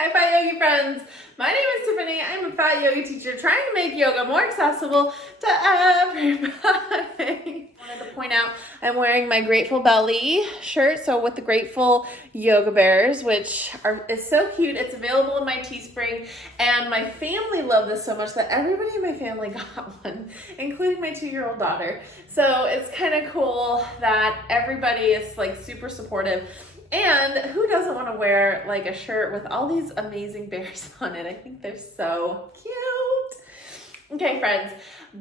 Hi Fat Yogi friends, my name is Tiffany. I'm a Fat Yogi teacher trying to make yoga more accessible to everybody. I wanted to point out I'm wearing my Grateful Belly shirt, so with the Grateful Yoga Bears, which is so cute. It's available in my Teespring, and my family loved this so much that everybody in my family got one, including my 2-year-old daughter. So it's kind of cool that everybody is like super supportive. And who doesn't want to wear like a shirt with all these amazing bears on it? I think they're so cute. Okay, friends,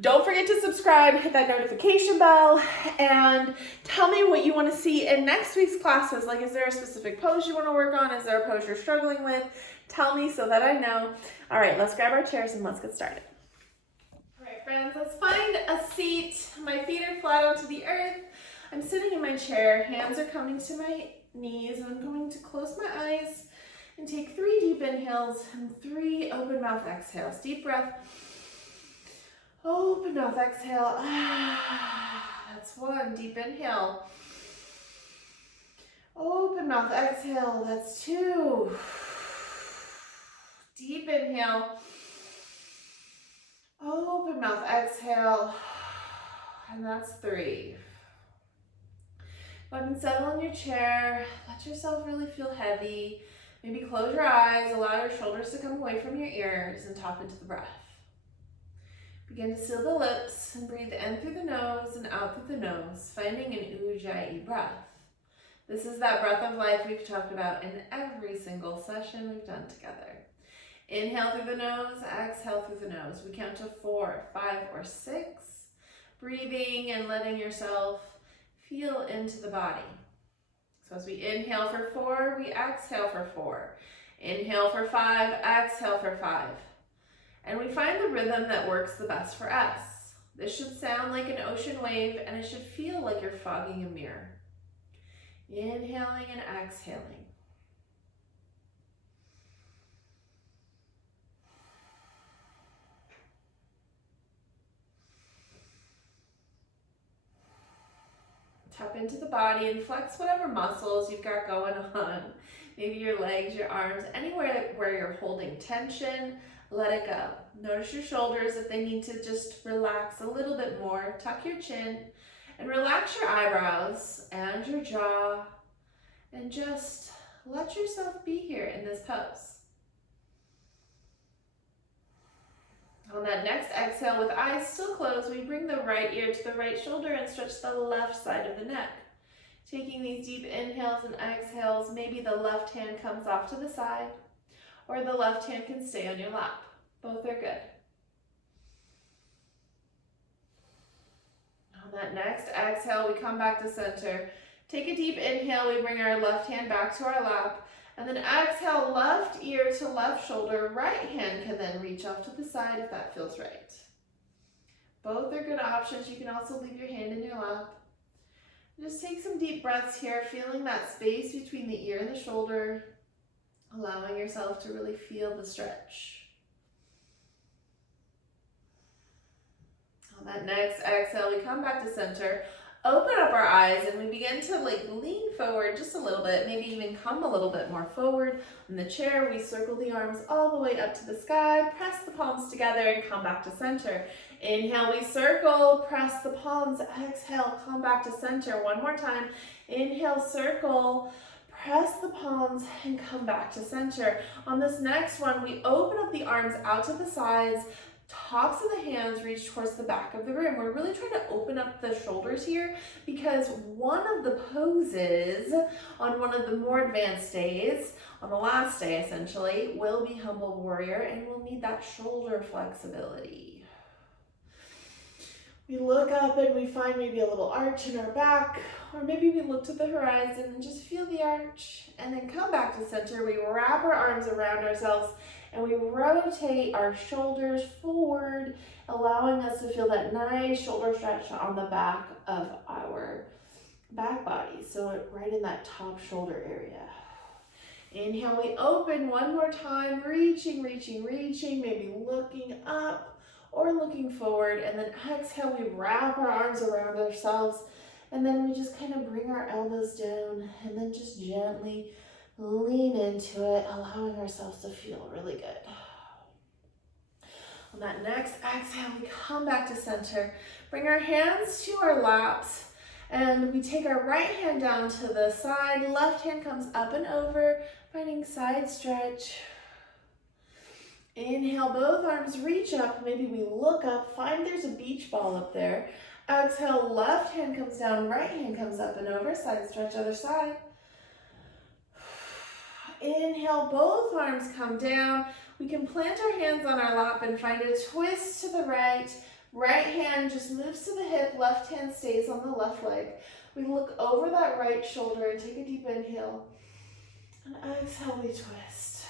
don't forget to subscribe, hit that notification bell, and tell me what you want to see in next week's classes. Like, is there a specific pose you want to work on? Is there a pose you're struggling with? Tell me so that I know. All right, let's grab our chairs and let's get started. All right, friends, let's find a seat. My feet are flat onto the earth. I'm sitting in my chair. Hands are coming to my knees, and I'm going to close my eyes and take 3 deep inhales and 3 open mouth exhales. Deep breath, open mouth exhale. That's 1. Deep inhale, open mouth exhale. That's 2. Deep inhale, open mouth exhale, and that's 3. Go ahead and settle in your chair. Let yourself really feel heavy. Maybe close your eyes, allow your shoulders to come away from your ears, and tap into the breath. Begin to seal the lips and breathe in through the nose and out through the nose, finding an ujjayi breath. This is that breath of life we've talked about in every single session we've done together. Inhale through the nose, exhale through the nose. We count to 4, 5, or 6. Breathing and letting yourself feel into the body. So as we inhale for 4, we exhale for 4. Inhale for 5, exhale for 5. And we find the rhythm that works the best for us. This should sound like an ocean wave, and it should feel like you're fogging a mirror. Inhaling and exhaling. Tap into the body and flex whatever muscles you've got going on. Maybe your legs, your arms, anywhere where you're holding tension, let it go. Notice your shoulders if they need to just relax a little bit more. Tuck your chin and relax your eyebrows and your jaw, and just let yourself be here in this pose. On that next exhale, with eyes still closed, we bring the right ear to the right shoulder and stretch the left side of the neck. Taking these deep inhales and exhales, maybe the left hand comes off to the side, or the left hand can stay on your lap. Both are good. On that next exhale, we come back to center. Take a deep inhale, we bring our left hand back to our lap. And then exhale, left ear to left shoulder. Right hand can then reach off to the side if that feels right. Both are good options. You can also leave your hand in your lap. Just take some deep breaths here, feeling that space between the ear and the shoulder, allowing yourself to really feel the stretch. On that next exhale, we come back to center. Open up our eyes and we begin to lean forward just a little bit, maybe even come a little bit more forward. In the chair, we circle the arms all the way up to the sky, press the palms together and come back to center. Inhale, we circle, press the palms, exhale, come back to center. One more time. Inhale, circle, press the palms and come back to center. On this next one, we open up the arms out to the sides, tops of the hands reach towards the back of the room. We're really trying to open up the shoulders here because one of the poses on one of the more advanced days, on the last day essentially, will be Humble Warrior, and we'll need that shoulder flexibility. We look up and we find maybe a little arch in our back, or maybe we look to the horizon and just feel the arch, and then come back to center. We wrap our arms around ourselves and we rotate our shoulders forward, allowing us to feel that nice shoulder stretch on the back of our back body. So right in that top shoulder area. Inhale, we open one more time, reaching, maybe looking up or looking forward. And then exhale, we wrap our arms around ourselves. And then we just kind of bring our elbows down and then just gently Lean into it, allowing ourselves to feel really good. On that next exhale, we come back to center. Bring our hands to our laps, and we take our right hand down to the side. Left hand comes up and over, finding side stretch. Inhale, both arms reach up. Maybe we look up, find there's a beach ball up there. Exhale, left hand comes down, right hand comes up and over, side stretch, other side. Inhale, both arms come down. We can plant our hands on our lap and find a twist to the right. Right hand just moves to the hip, left hand stays on the left leg. We look over that right shoulder and take a deep inhale. And exhale, we twist.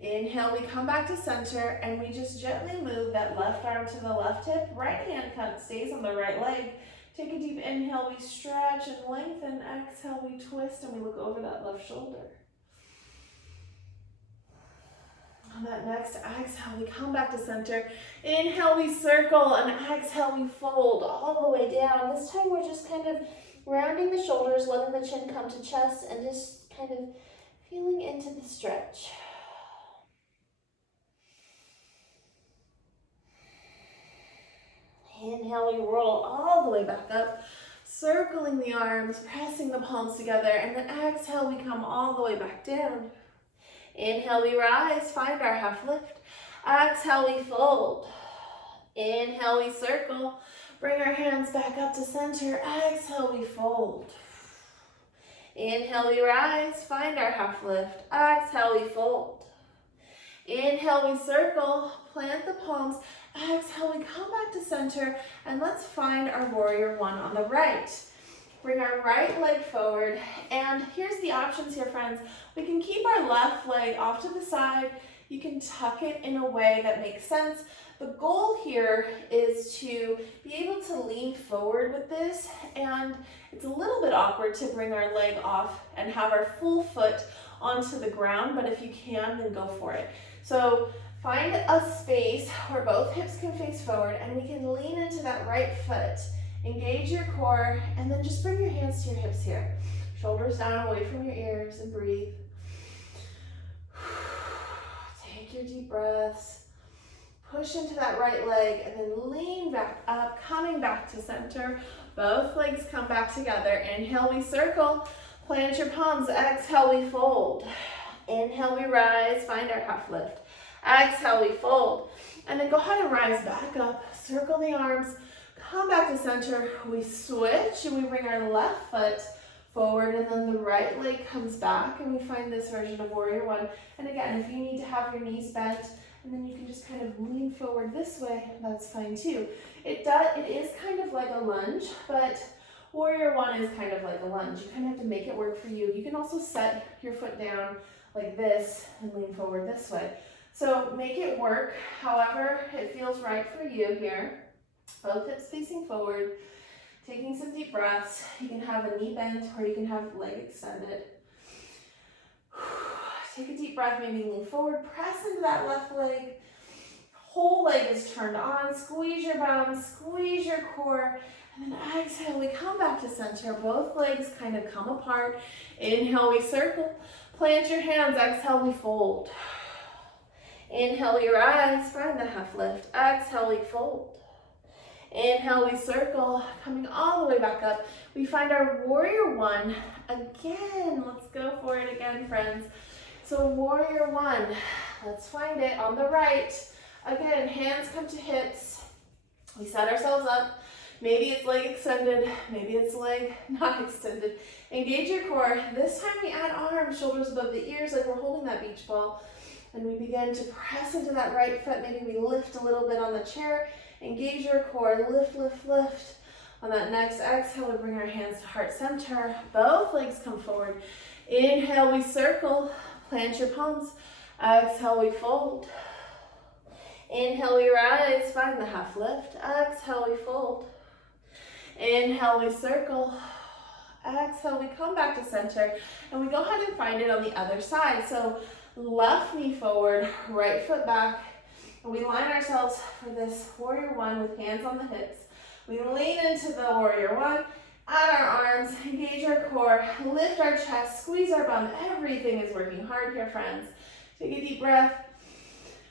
Inhale, we come back to center and we just gently move that left arm to the left hip. Right hand stays on the right leg. Take a deep inhale, we stretch and lengthen. Exhale, we twist and we look over that left shoulder. On that next exhale, we come back to center. Inhale, we circle, and exhale, we fold all the way down. This time we're just kind of rounding the shoulders, letting the chin come to chest, and just kind of feeling into the stretch. Inhale, we roll all the way back up, circling the arms, pressing the palms together, and then exhale, we come all the way back down. Inhale, we rise, find our half lift. Exhale, we fold. Inhale, we circle. Bring our hands back up to center. Exhale, we fold. Inhale, we rise, find our half lift. Exhale, we fold. Inhale, we circle, plant the palms. Exhale, we come back to center, and let's find our warrior one on the right. Bring our right leg forward, and here's the options here, friends. We can keep our left leg off to the side. You can tuck it in a way that makes sense. The goal here is to be able to lean forward with this, and it's a little bit awkward to bring our leg off and have our full foot onto the ground, but if you can, then go for it. So find a space where both hips can face forward, and we can lean into that right foot. Engage your core, and then just bring your hands to your hips here. Shoulders down, away from your ears, and breathe. Take your deep breaths. Push into that right leg, and then lean back up, coming back to center. Both legs come back together. Inhale, we circle. Plant your palms. Exhale, we fold. Inhale, we rise. Find our half lift. Exhale, we fold. And then go ahead and rise back up. Circle the arms. Come back to center. We switch, and we bring our left foot forward, and then the right leg comes back, and we find this version of warrior one. And again, if you need to have your knees bent, and then you can just kind of lean forward this way, that's fine too. It is kind of like a lunge, but warrior one is kind of like a lunge. You kind of have to make it work for you. You can also set your foot down like this and lean forward this way. So make it work however it feels right for you here. Both hips facing forward, taking some deep breaths. You can have a knee bent or you can have leg extended. Take a deep breath, maybe lean forward, press into that left leg. Whole leg is turned on. Squeeze your bum, squeeze your core, and then exhale, we come back to center. Both legs kind of come apart. Inhale, we circle. Plant your hands. Exhale, we fold. Inhale, we rise. Find the half lift. Exhale, we fold. Inhale, we circle, coming all the way back up. We find our warrior one again. Let's go for it again, friends. So warrior one, let's find it on the right. Again, hands come to hips. We set ourselves up. Maybe it's leg extended, maybe it's leg not extended. Engage your core. This time we add arms, shoulders above the ears like we're holding that beach ball. And we begin to press into that right foot. Maybe we lift a little bit on the chair. Engage your core, lift, lift, lift. On that next exhale, we bring our hands to heart center. Both legs come forward. Inhale, we circle. Plant your palms. Exhale, we fold. Inhale, we rise. Find the half lift. Exhale, we fold. Inhale, we circle. Exhale, we come back to center. And we go ahead and find it on the other side. So left knee forward, right foot back. And we line ourselves for this warrior one with hands on the hips. We lean into the warrior one. Add our arms, engage our core, lift our chest, squeeze our bum. Everything is working hard here, friends. Take a deep breath.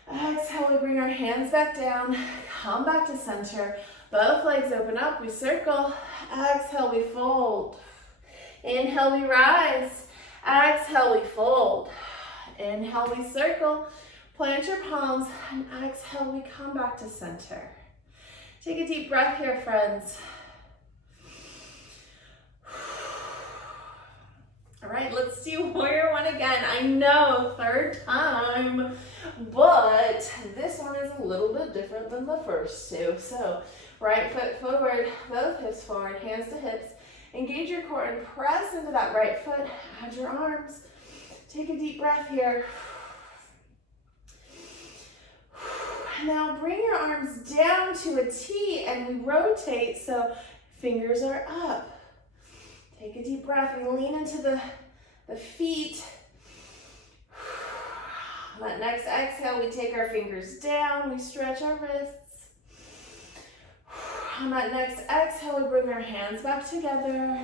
Exhale, we bring our hands back down, come back to center. Both legs open up, we circle. Exhale, we fold. Inhale, we rise. Exhale, we fold. Inhale, we circle. Plant your palms, and exhale, we come back to center. Take a deep breath here, friends. All right, let's do warrior one again. I know, third time, but this one is a little bit different than the first two. So right foot forward, both hips forward, hands to hips. Engage your core and press into that right foot. Add your arms. Take a deep breath here. Now bring your arms down to a T and we rotate so fingers are up. Take a deep breath. We lean into the feet. On that next exhale, we take our fingers down. We stretch our wrists. On that next exhale, we bring our hands back together.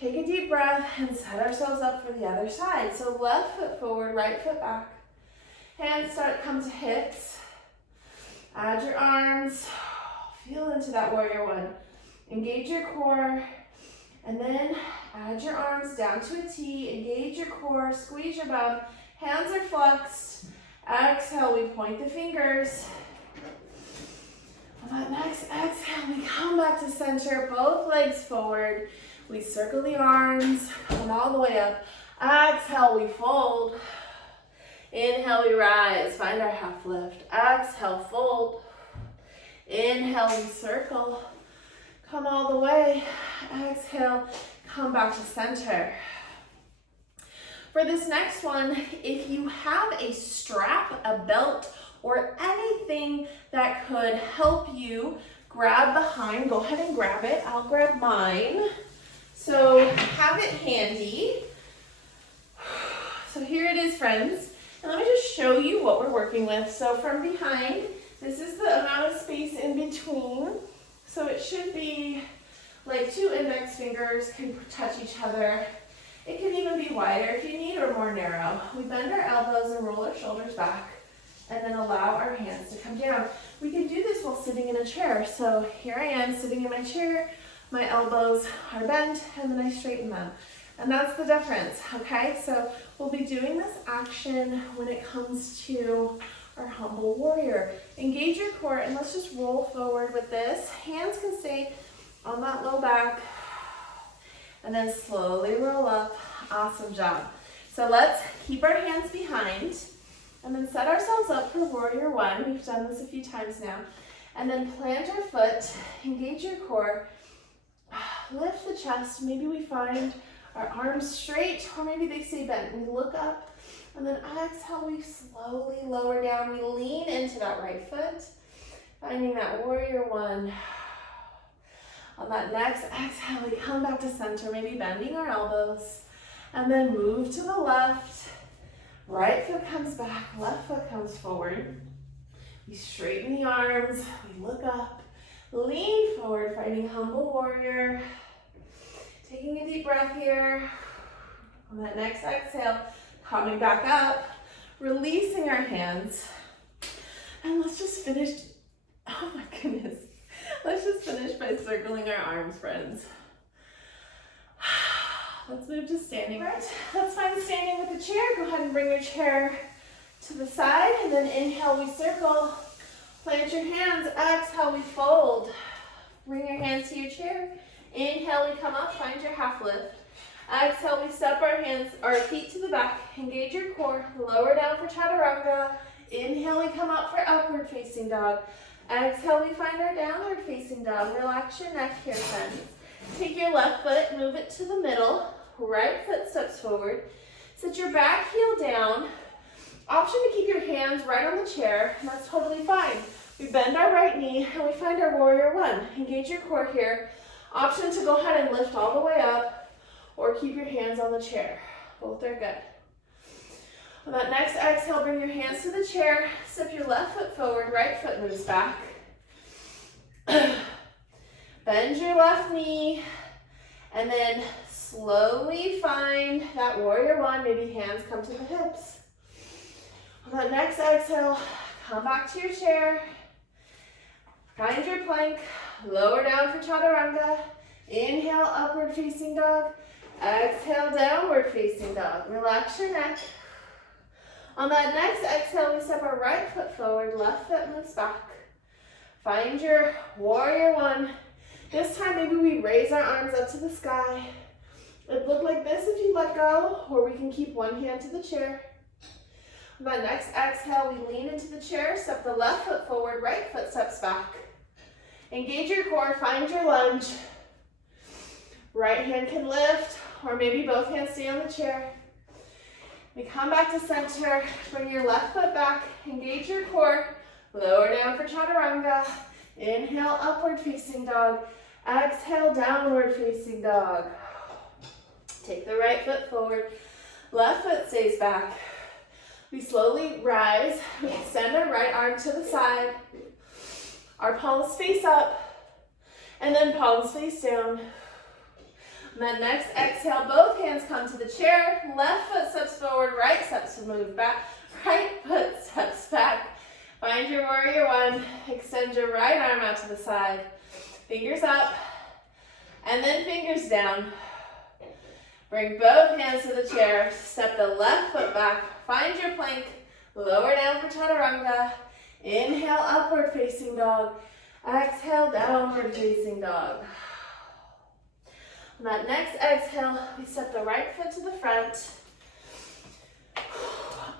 Take a deep breath and set ourselves up for the other side. So left foot forward, right foot back. Hands come to hips. Add your arms. Feel into that warrior one. Engage your core. And then add your arms down to a T. Engage your core. Squeeze your bum. Hands are flexed. Exhale, we point the fingers. On that next exhale, we come back to center. Both legs forward. We circle the arms. Come all the way up. Exhale, we fold. Inhale, we rise. Find our half lift. Exhale, fold. Inhale, we circle. Come all the way. Exhale, come back to center. For this next one, if you have a strap, a belt, or anything that could help you grab behind, go ahead and grab it. I'll grab mine. So have it handy. So here it is, friends. And let me just show you what we're working with. So from behind, this is the amount of space in between. So it should be like 2 index fingers can touch each other. It can even be wider if you need or more narrow. We bend our elbows and roll our shoulders back and then allow our hands to come down. We can do this while sitting in a chair. So here I am sitting in my chair, my elbows are bent and then I straighten them. And that's the difference, okay? So we'll be doing this action when it comes to our humble warrior. Engage your core and let's just roll forward with this. Hands can stay on that low back and then slowly roll up. Awesome job. So let's keep our hands behind and then set ourselves up for warrior one. We've done this a few times now. And then plant our foot, engage your core, lift the chest. Maybe we find our arms straight or maybe they stay bent. We look up and then exhale, we slowly lower down. We lean into that right foot, finding that warrior one. On that next exhale, we come back to center, maybe bending our elbows, and then move to the left. Right foot comes back, left foot comes forward. We straighten the arms, we look up, lean forward, finding humble warrior. Taking a deep breath here. On that next exhale, coming back up, releasing our hands. And let's just finish, oh my goodness. Let's just finish by circling our arms, friends. Let's move to standing. Right. Let's find standing with a chair. Go ahead and bring your chair to the side and then inhale, we circle. Plant your hands, exhale, we fold. Bring your hands to your chair. Inhale, we come up, find your half lift. Exhale, we step our feet to the back. Engage your core, lower down for chaturanga. Inhale, we come up for upward facing dog. Exhale, we find our downward facing dog. Relax your neck here, friends. Take your left foot, move it to the middle. Right foot steps forward. Sit your back heel down. Option to keep your hands right on the chair, and that's totally fine. We bend our right knee, and we find our warrior one. Engage your core here. Option to go ahead and lift all the way up, or keep your hands on the chair. Both are good. On that next exhale, bring your hands to the chair. Step your left foot forward, right foot moves back. Bend your left knee. And then slowly find that warrior one. Maybe hands come to the hips. On that next exhale, come back to your chair. Find your plank. Lower down for chaturanga. Inhale, upward facing dog. Exhale, downward facing dog. Relax your neck. On that next exhale, we step our right foot forward, left foot moves back. Find your warrior one. This time, maybe we raise our arms up to the sky. It look like this if you let go, or we can keep one hand to the chair. On that next exhale, we lean into the chair, step the left foot forward, right foot steps back. Engage your core, find your lunge. Right hand can lift, or maybe both hands stay on the chair. We come back to center, bring your left foot back, engage your core, lower down for chaturanga. Inhale, upward facing dog. Exhale, downward facing dog. Take the right foot forward, left foot stays back. We slowly rise, we extend our right arm to the side. Our palms face up, and then palms face down. And then next exhale, both hands come to the chair. Left foot steps forward, right steps to move back. Right foot steps back. Find your warrior one. Extend your right arm out to the side. Fingers up, and then fingers down. Bring both hands to the chair. Step the left foot back. Find your plank. Lower down for chaturanga. Inhale, upward facing dog. Exhale, downward facing dog. On that next exhale, we step the right foot to the front.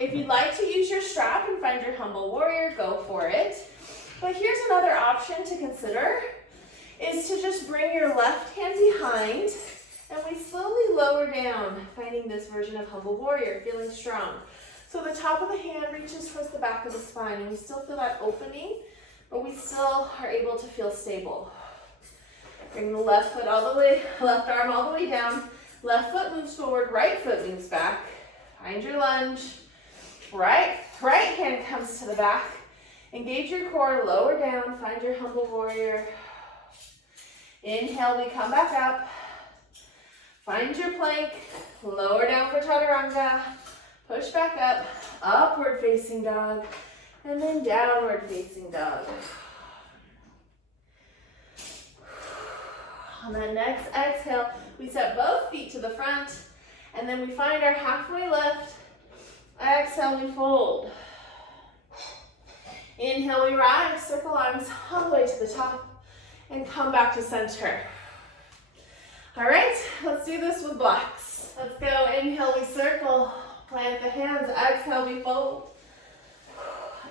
If you'd like to use your strap and find your humble warrior, go for it. But here's another option to consider, is to just bring your left hand behind, and we slowly lower down, finding this version of humble warrior, feeling strong. So the top of the hand reaches towards the back of the spine, and we still feel that opening, but we still are able to feel stable. Bring the left foot all the way, left arm all the way down. Left foot moves forward, right foot moves back. Find your lunge. Right hand comes to the back. Engage your core, lower down, find your humble warrior. Inhale, we come back up. Find your plank, lower down for chaturanga. Push back up, upward facing dog, and then downward facing dog. On that next exhale, we set both feet to the front, and then we find our halfway lift. Exhale, we fold. Inhale, we rise, circle arms all the way to the top, and come back to center. All right, let's do this with blocks. Let's go. Inhale, we circle, plant the hands. Exhale, we fold.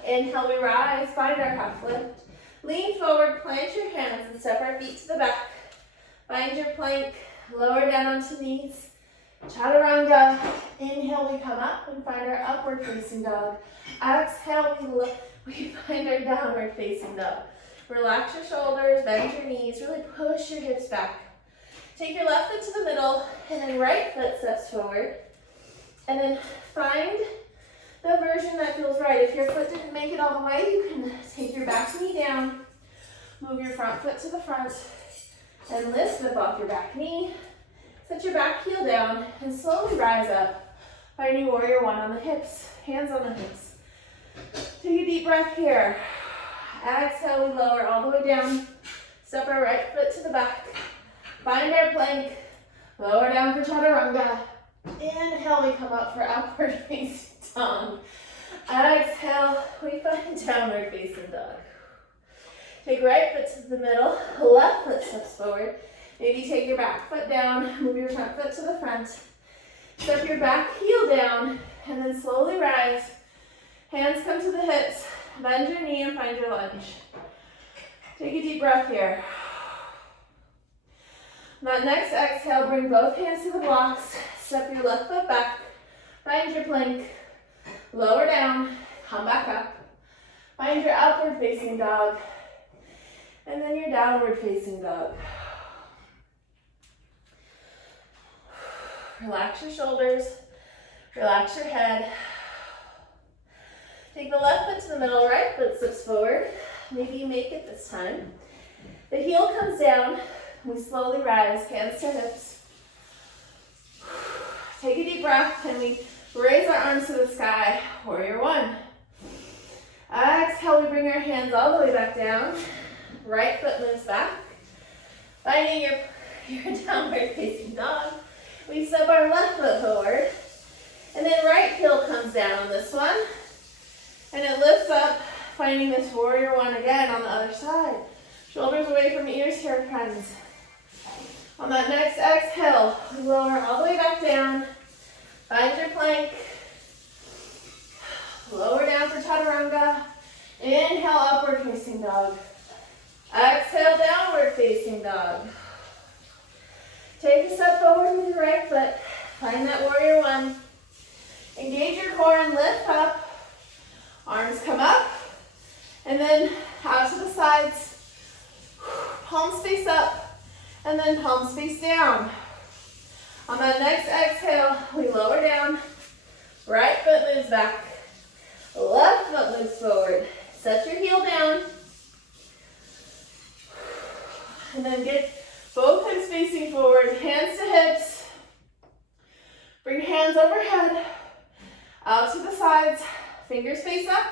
Inhale, we rise, find our half lift. Lean forward, plant your hands, and step our feet to the back. Find your plank, lower down onto knees. Chaturanga. Inhale, we come up and find our upward facing dog. Exhale, we find our downward facing dog. Relax your shoulders, bend your knees, really push your hips back. Take your left foot to the middle, and then right foot steps forward. And then find the version that feels right. If your foot didn't make it all the way, you can take your back knee down, move your front foot to the front, and lift up off your back knee. Set your back heel down and slowly rise up. Find your warrior one on the hips, hands on the hips. Take a deep breath here. Exhale, we lower all the way down. Step our right foot to the back. Find our plank. Lower down for chaturanga. Inhale, we come up for upward facing dog. Exhale, we find downward facing dog. Take right foot to the middle, left foot steps forward. Maybe take your back foot down, move your front foot to the front. Step your back heel down, and then slowly rise. Hands come to the hips, bend your knee and find your lunge. Take a deep breath here. On that next exhale, bring both hands to the blocks. Step your left foot back, find your plank, lower down, come back up. Find your upward facing dog, and then your downward facing dog. Relax your shoulders, relax your head. Take the left foot to the middle, right foot steps forward. Maybe you make it this time. The heel comes down, We slowly rise, hands to hips. Take a deep breath, and we raise our arms to the sky, warrior one. Exhale, we bring our hands all the way back down. Right foot moves back. Finding your downward facing dog. We step our left foot forward. And then right heel comes down on this one. And it lifts up, finding this warrior one again on the other side. Shoulders away from ears here, friends. On that next exhale, we lower all the way back down. Find your plank. Lower down for chaturanga. Inhale, upward facing dog. Exhale, downward facing dog. Take a step forward with your right foot. Find that warrior one. Engage your core and lift up. Arms come up. And then out to the sides. Palms face up. And then palms face down. On that next exhale, we lower down. Right foot moves back. Left foot moves forward. Set your heel down. And then get both hips facing forward, hands to hips. Bring hands overhead, out to the sides, fingers face up,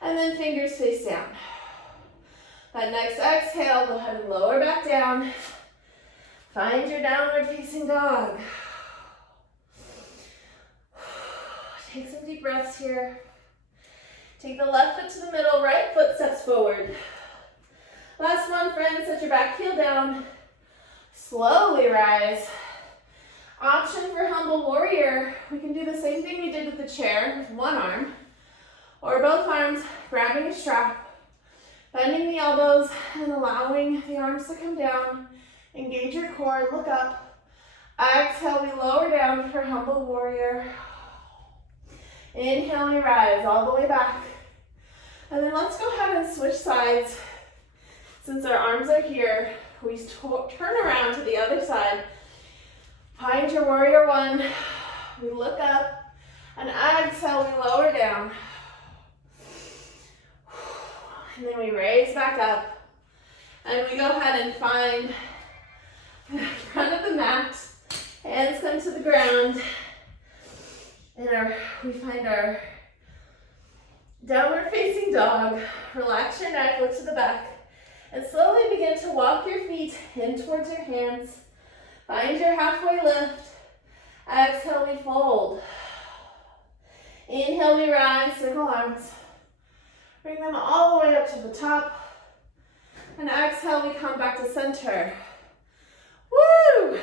and then fingers face down. That next exhale, go ahead and lower back down. Find your downward facing dog. Take some deep breaths here. Take the left foot to the middle, right foot steps forward. Last one, friends, set your back heel down. Slowly rise. Option for humble warrior. We can do the same thing we did with the chair with one arm, or both arms grabbing a strap, bending the elbows and allowing the arms to come down. Engage your core and look up. Exhale, we lower down for humble warrior. Inhale, we rise all the way back. And then let's go ahead and switch sides. Since our arms are here, we turn around to the other side. Find your warrior one. We look up. And exhale, we lower down. And then we raise back up. And we go ahead and find the front of the mat. Hands come to the ground. And we find our downward facing dog. Relax your neck, look to the back. And slowly begin to walk your feet in towards your hands. Find your halfway lift. Exhale, we fold. Inhale, we rise, circle arms. Bring them all the way up to the top. And exhale, we come back to center. Woo!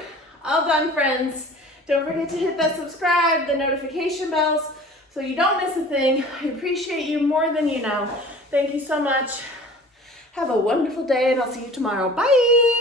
All done, friends. Don't forget to hit that subscribe, the notification bells, so you don't miss a thing. I appreciate you more than you know. Thank you so much. Have a wonderful day, and I'll see you tomorrow. Bye!